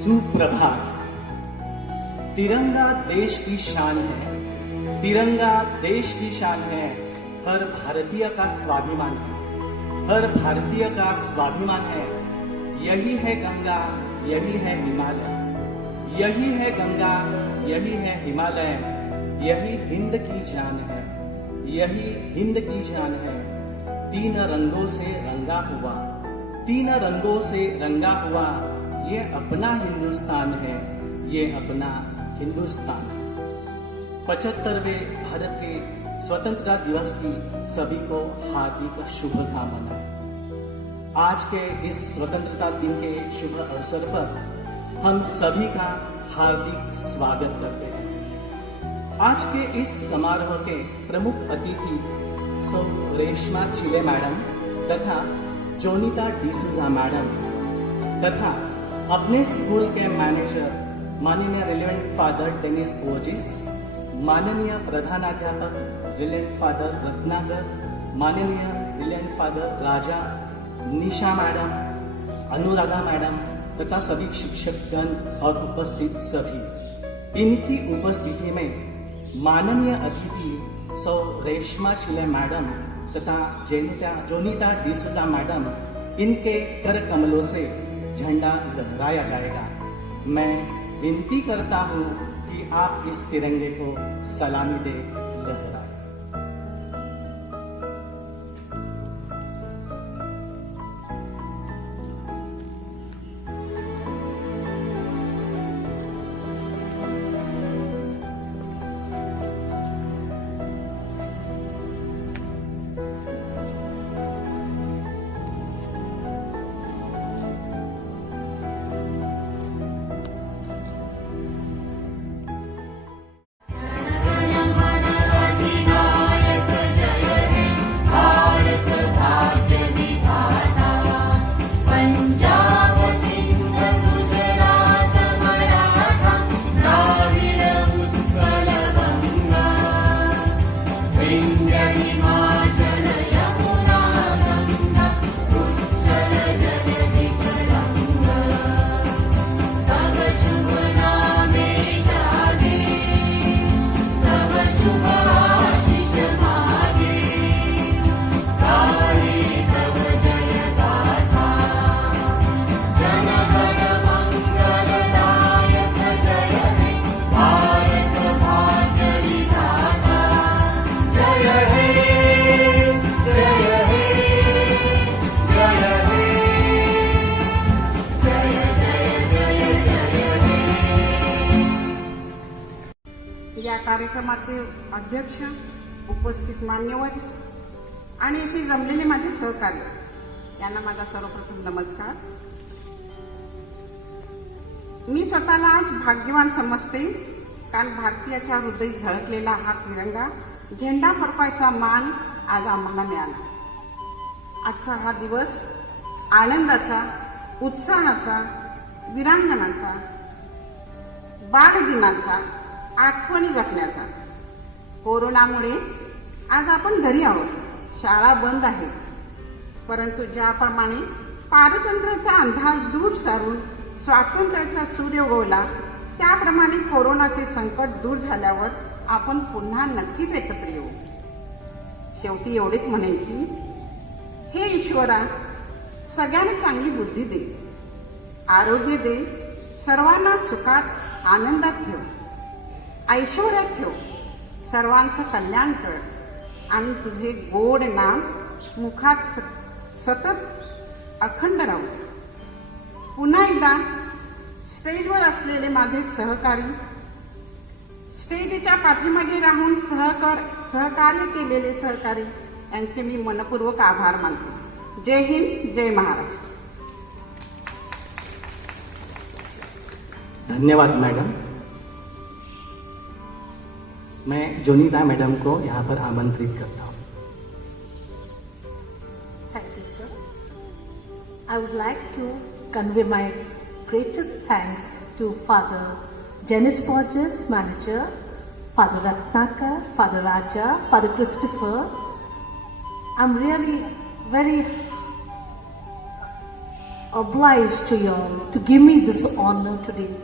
सुप्रभात। तिरंगा देश की शान है, तिरंगा देश की शान है, हर भारतीय का स्वाभिमान है, हर भारतीय का स्वाभिमान है। यही है गंगा, यही है हिमालय, यही है गंगा, यही है हिमालय, यही हिंद की जान है, यही हिंद की जान है। तीन रंगों से रंगा हुआ, तीन रंगों से रंगा हुआ, ये अपना हिंदुस्तान है, ये अपना हिंदुस्तान है। 75वें भारत के स्वतंत्रता दिवस की सभी को हार्दिक शुभकामनाएं। आज के इस स्वतंत्रता दिन के शुभ अवसर पर हम सभी का हार्दिक स्वागत करते हैं। आज के इस समारोह के प्रमुख अतिथि सौ रेशमा चिले मैडम तथा जोनिता डिसूजा मैडम तथा अपने स्कूल के मैनेजर माननीय रिलेवेंट फादर टेनिस ओजिस, माननीय प्रधानाध्यापक रिलेवेंट फादर रत्नाकर, माननीय रिलेवेंट फादर राजा, निशा मैडम, अनुराधा मैडम तथा सभी शिक्षकगण और उपस्थित सभी। इनकी उपस्थिति में माननीय अतिथि सौ रेशमा चिले मैडम तथा जोनिता डिसूजा मैडम, इनके कर कमलों से झंडा लहराया जाएगा। मैं विनती करता हूं कि आप इस तिरंगे को सलामी दे लहराएं। या कार्यक्रमाचे अध्यक्ष, उपस्थित मान्यवर आणि येथे जमलेले माझे सहकारी यांना माझा सर्वप्रथम नमस्कार। मी स्वतःला आज भाग्यवान समजते, कारण भारतीयाच्या हृदयात झळकलेला हा तिरंगा झेंडा फडकवायचा मान आज आम्हाला मिळाला। आजचा हा दिवस आनंदाचा, उत्साहाचा, वीरांगणाचा, बाळ दिनाचा, आठवणी जपण्याचा। कोरोनामुळे आज आपण घरी आहोत, शाळा बंद आहेत, परंतु ज्याप्रमाणे पारतंत्र्याचा अंधार दूर सारून स्वातंत्र्याचा सूर्य उगवला, त्याप्रमाणे कोरोनाचे संकट दूर झाल्यावर आपण पुन्हा नक्कीच एकत्र येऊ। शेवटी एवढेच म्हणेन की हे ईश्वरा, सगळ्यांना चांगली बुद्धी दे, आरोग्य दे, सर्वांना सुखात आनंदात ठेव, ऐश्वर्यात ठेव, सर्वांचं कल्याण कर आणि तुझे गोड नाम मुखात सतत अखंड राहू। पुन्हा एकदा स्टेजवर असलेले माझे सहकारी, स्टेजच्या पाठीमागे राहून सहकार्य केलेले सहकारी यांचे मी मनपूर्वक आभार मानते। जय हिंद, जय महाराष्ट्र। धन्यवाद मैडम। मैं जोनिता मैडम को यहाँ पर आमंत्रित करता हूँ। Thank you, sir. I would like to convey my greatest thanks to Father Dennis Borges, manager, Father Ratnakar, Father Raja, Father Christopher. I'm really very obliged to you all to give me this honor today.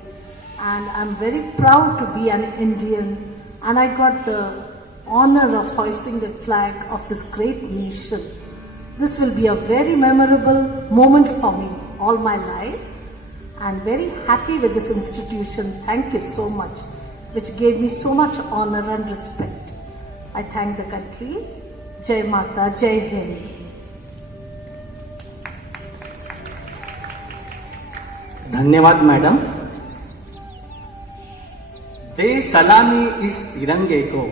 And I'm very proud to be an Indian, and I got the honor of hoisting the flag of this great nation. This will be a very memorable moment for me all my life. I'm very happy with this institution. Thank you so much, which gave me so much honor and respect. I thank the country. Jai Mata, Jai Hind. धन्यवाद madam. दे सलामी इस तिरंगे को,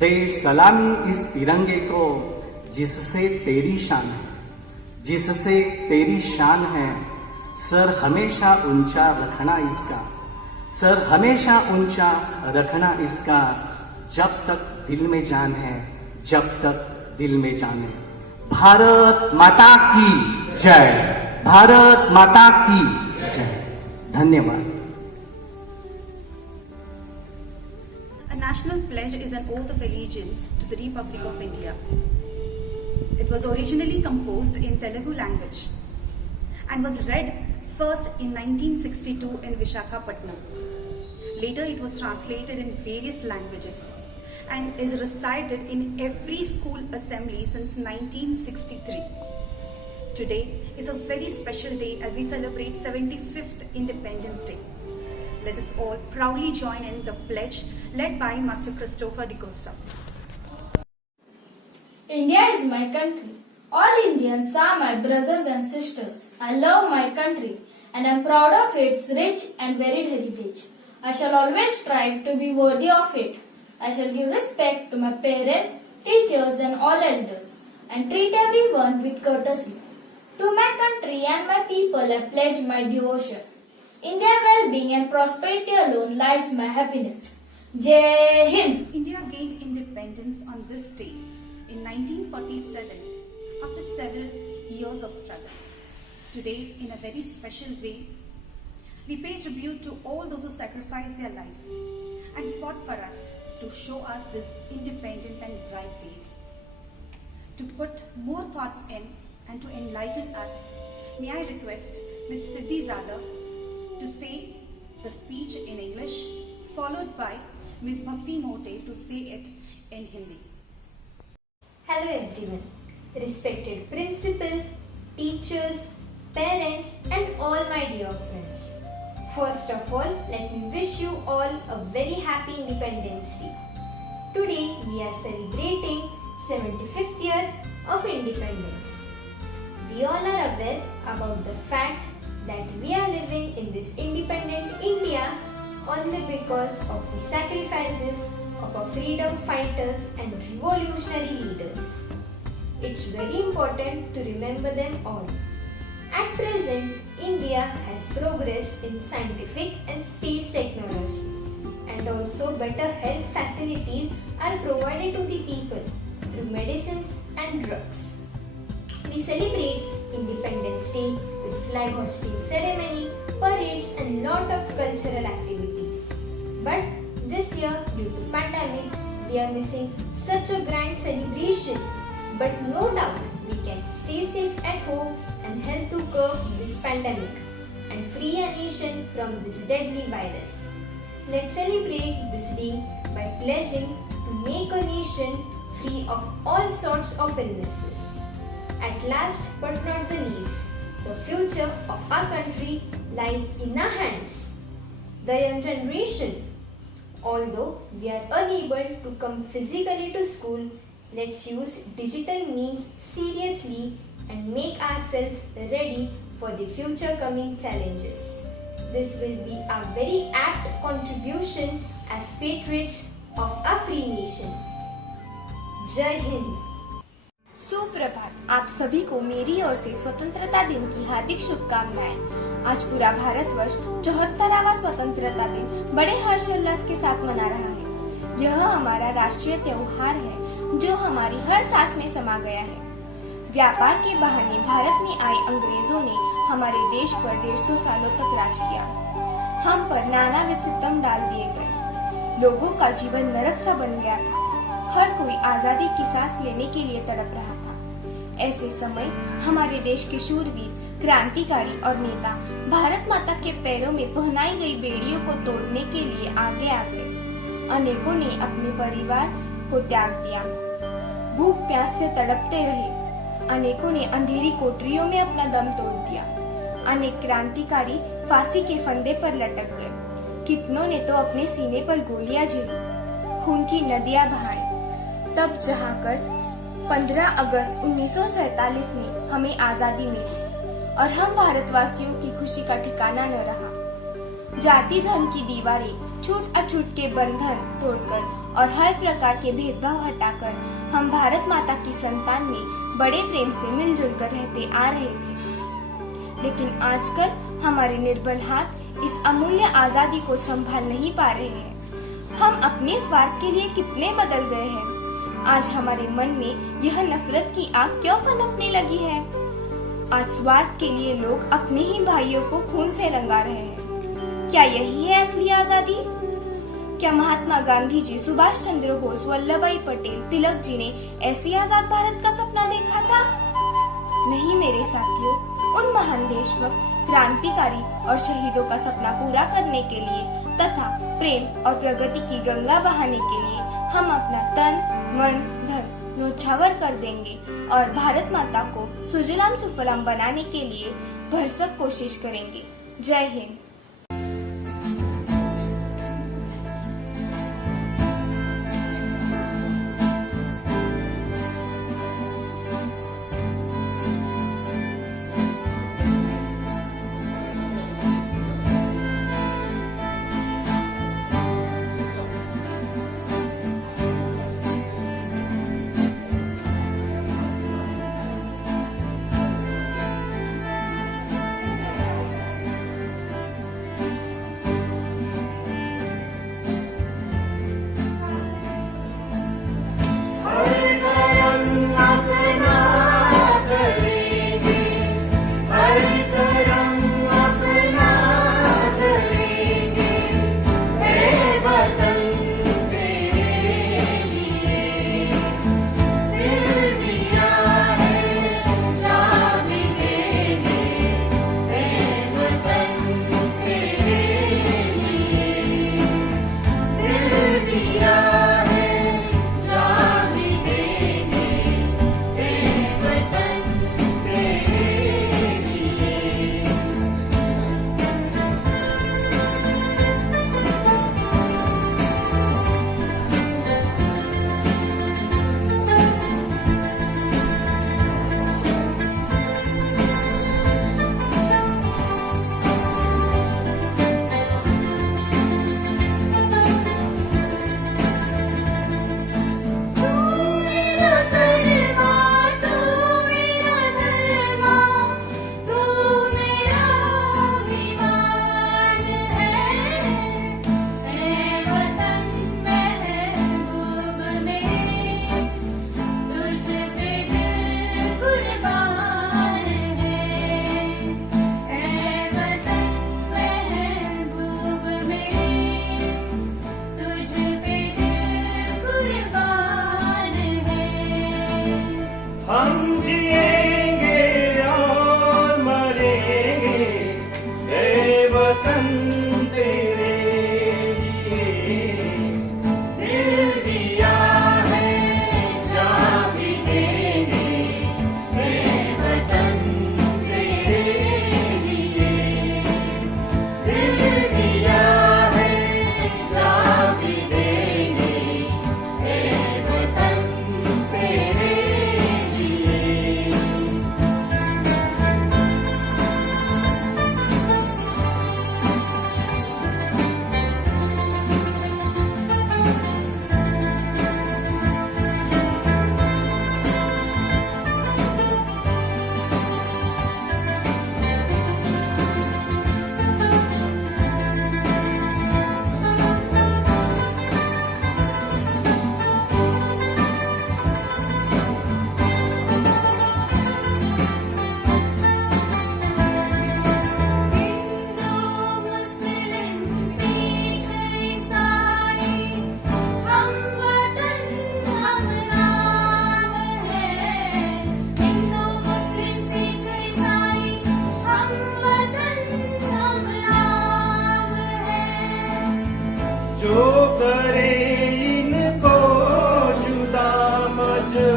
दे सलामी इस तिरंगे को, जिससे तेरी शान है, जिससे तेरी शान है। सर हमेशा ऊंचा रखना इसका, सर हमेशा ऊंचा रखना इसका, जब तक दिल में जान है, जब तक दिल में जान है। भारत माता की जय, भारत माता की जय। धन्यवाद। A national pledge is an oath of allegiance to the Republic of India. It was originally composed in Telugu language and was read first in 1962 in Visakhapatnam. Later it was translated in various languages and is recited in every school assembly since 1963. Today is a very special day as we celebrate 75th Independence Day. Let us all proudly join in the pledge led by Master Christopher D'Costa. India is my country. All Indians are my brothers and sisters. I love my country and am proud of its rich and varied heritage. I shall always strive to be worthy of it. I shall give respect to my parents, teachers and all elders and treat everyone with courtesy. To my country and my people I pledge my devotion. In their well-being and prosperity alone lies my happiness. Jai Hind! India gained independence on this day in 1947 after several years of struggle. Today, in a very special way, we pay tribute to all those who sacrificed their life and fought for us to show us this independent and bright days. To put more thoughts in and to enlighten us, may I request Ms. Siddhi Zadav to say the speech in English, followed by Ms. Bhakti Mote to say it in Hindi. Hello everyone, respected principal, teachers, parents and all my dear friends. First of all, let me wish you all a very happy Independence Day. Today we are celebrating 75th year of independence. We all are aware about the fact that we are living in this independent India only because of the sacrifices of our freedom fighters and revolutionary leaders. It's very important to remember them all. At present, India has progressed in scientific and space technology, and also better health facilities are provided to the people through medicines and drugs. We celebrate Independence Day with flag hosting ceremony, parades and lot of cultural activities. But this year, due to pandemic, we are missing such a grand celebration. But no doubt, we can stay safe at home and help to curb this pandemic and free our nation from this deadly virus. Let's celebrate this day by pledging to make a nation free of all sorts of illnesses. At last but not the least, the future of our country lies in our hands. The young generation, although we are unable to come physically to school, let's use digital means seriously and make ourselves ready for the future coming challenges. This will be a very apt contribution as patriots of our free nation. Jai Hind! सुप्रभात। आप सभी को मेरी ओर से स्वतंत्रता दिन की हार्दिक शुभकामनाएं। आज पूरा भारतवर्ष 74वां स्वतंत्रता दिन बड़े हर्षोल्लास के साथ मना रहा है। यह हमारा राष्ट्रीय त्योहार है जो हमारी हर सांस में समा गया है। व्यापार के बहाने भारत में आए अंग्रेजों ने हमारे देश पर 150 सालों तक राज किया। हम पर नानाविध सितम डाल दिए गए। लोगों का जीवन नरक सा बन गया था। हर कोई आजादी की सांस लेने के लिए तड़प रहा था। ऐसे समय हमारे देश के शूरवीर क्रांतिकारी और नेता भारत माता के पैरों में पहनाई गई बेड़ियों को तोड़ने के लिए आगे आ गए। अनेकों ने अपने परिवार को त्याग दिया, भूख प्यास से तड़पते रहे। अनेकों ने अंधेरी कोठरियों में अपना दम तोड़ दिया। अनेक क्रांतिकारी फांसी के फंदे पर लटक गए। कितनों ने तो अपने सीने पर गोलियां झेली, खून की नदियां बहाई। तब जहाँ कर 15 अगस्त 1947 में हमें आजादी मिली और हम भारतवासियों की खुशी का ठिकाना न रहा। जाति धर्म की दीवारें, छूट अछूट के बंधन तोड़कर और हर प्रकार के भेदभाव हटाकर हम भारत माता की संतान में बड़े प्रेम से मिलजुल कर रहते आ रहे थे। लेकिन आजकल हमारे निर्बल हाथ इस अमूल्य आजादी को संभाल नहीं पा रहे हैं। हम अपने स्वार्थ के लिए कितने बदल गए हैं। आज हमारे मन में यह नफरत की आग क्यों पनपने लगी है? आज स्वार्थ के लिए लोग अपने ही भाइयों को खून से रंगा रहे हैं। क्या यही है असली आजादी? क्या महात्मा गांधी जी, सुभाष चंद्र बोस, वल्लभ भाई पटेल, तिलक जी ने ऐसी आजाद भारत का सपना देखा था? नहीं मेरे साथियों, उन महान देशभक्त, क्रांतिकारी और शहीदों का सपना पूरा करने के लिए तथा प्रेम और प्रगति की गंगा बहाने के लिए हम अपना तन, मन, धन न्योछावर कर देंगे और भारत माता को सुजलाम सुफलाम बनाने के लिए भरसक कोशिश करेंगे। जय हिंद।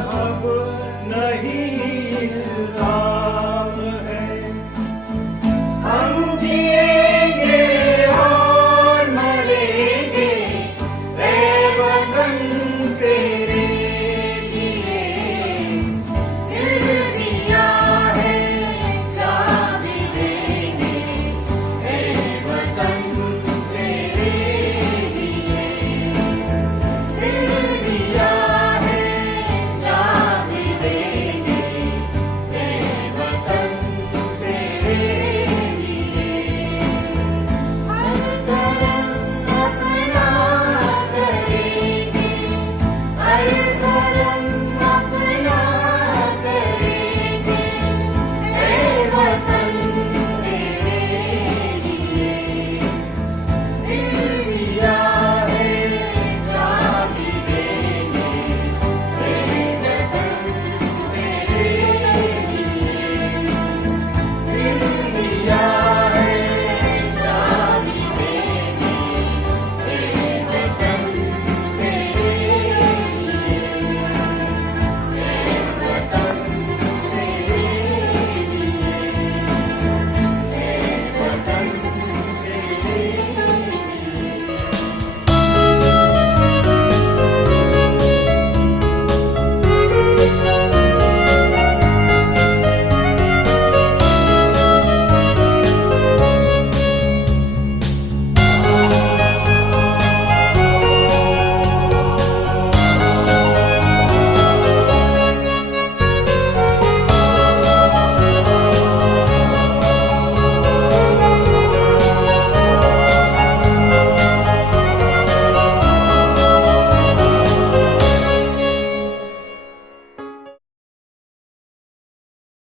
अब